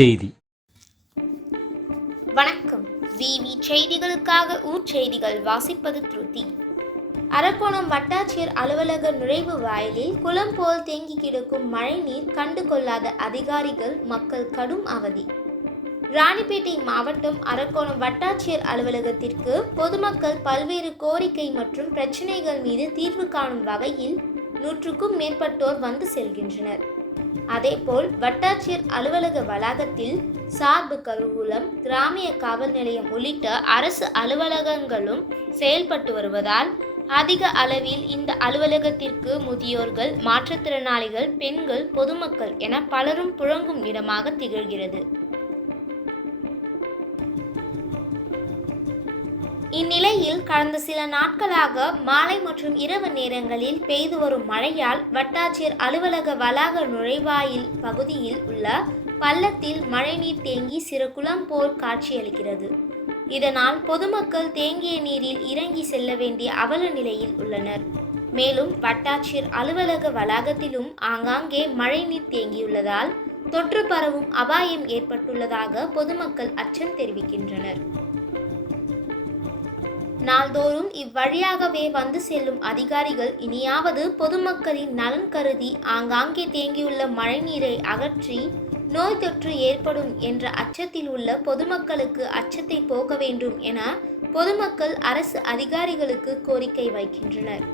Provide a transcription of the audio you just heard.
செய்தி. வணக்கம். விவி செய்திகளுக்காக செய்திகள் வாசிப்பது திருதி. அரக்கோணம் வட்டாட்சியர் அலுவலக நுழைவு வாயிலில் குளம் போல் தேங்கி கிடக்கும் மழைநீர் கண்டு கொள்ளாத அதிகாரிகள், மக்கள் கடும் அவதி. ராணிப்பேட்டை மாவட்டம் அரக்கோணம் வட்டாட்சியர் அலுவலகத்திற்கு பொதுமக்கள் பல்வேறு கோரிக்கை மற்றும் பிரச்சினைகள் மீது தீர்வு காணும் வகையில் 100க்கும் மேற்பட்டோர் வந்து செல்கின்றனர். அதேபோல் வட்டாட்சியர் அலுவலக வளாகத்தில் சார்பு கருவூலம், கிராமிய காவல் நிலையம் உள்ளிட்ட அரசு அலுவலகங்களும் செயல்பட்டு வருவதால் அதிக அளவில் இந்த அலுவலகத்திற்கு முதியோர்கள், மாற்றுத்திறனாளிகள், பெண்கள், பொதுமக்கள் என பலரும் புழங்கும் இடமாக திகழ்கிறது. இந்நிலையில் கடந்த சில நாட்களாக மாலை மற்றும் இரவு நேரங்களில் பெய்து வரும் மழையால் வட்டாட்சியர் அலுவலக வளாக நுழைவாயில் பகுதியில் உள்ள பள்ளத்தில் மழைநீர் தேங்கி சிறு குளம் போல் காட்சியளிக்கிறது. இதனால் பொதுமக்கள் தேங்கிய நீரில் இறங்கி செல்ல வேண்டிய அவல நிலையில் உள்ளனர். மேலும் வட்டாட்சியர் அலுவலக வளாகத்திலும் ஆங்காங்கே மழைநீர் தேங்கியுள்ளதால் தொற்று பரவும் அபாயம் ஏற்பட்டுள்ளதாக பொதுமக்கள் அச்சம் தெரிவிக்கின்றனர். நாள்தோறும் இவ்வழியாகவே வந்து செல்லும் அதிகாரிகள் இனியாவது பொதுமக்களின் நலன் கருதி ஆங்காங்கே தேங்கியுள்ள மழைநீரை அகற்றி நோய் தொற்று ஏற்படும் என்ற அச்சத்தில் உள்ள பொதுமக்களுக்கு அச்சத்தை போக்க வேண்டும் என பொதுமக்கள் அரசு அதிகாரிகளுக்கு கோரிக்கை வைக்கின்றனர்.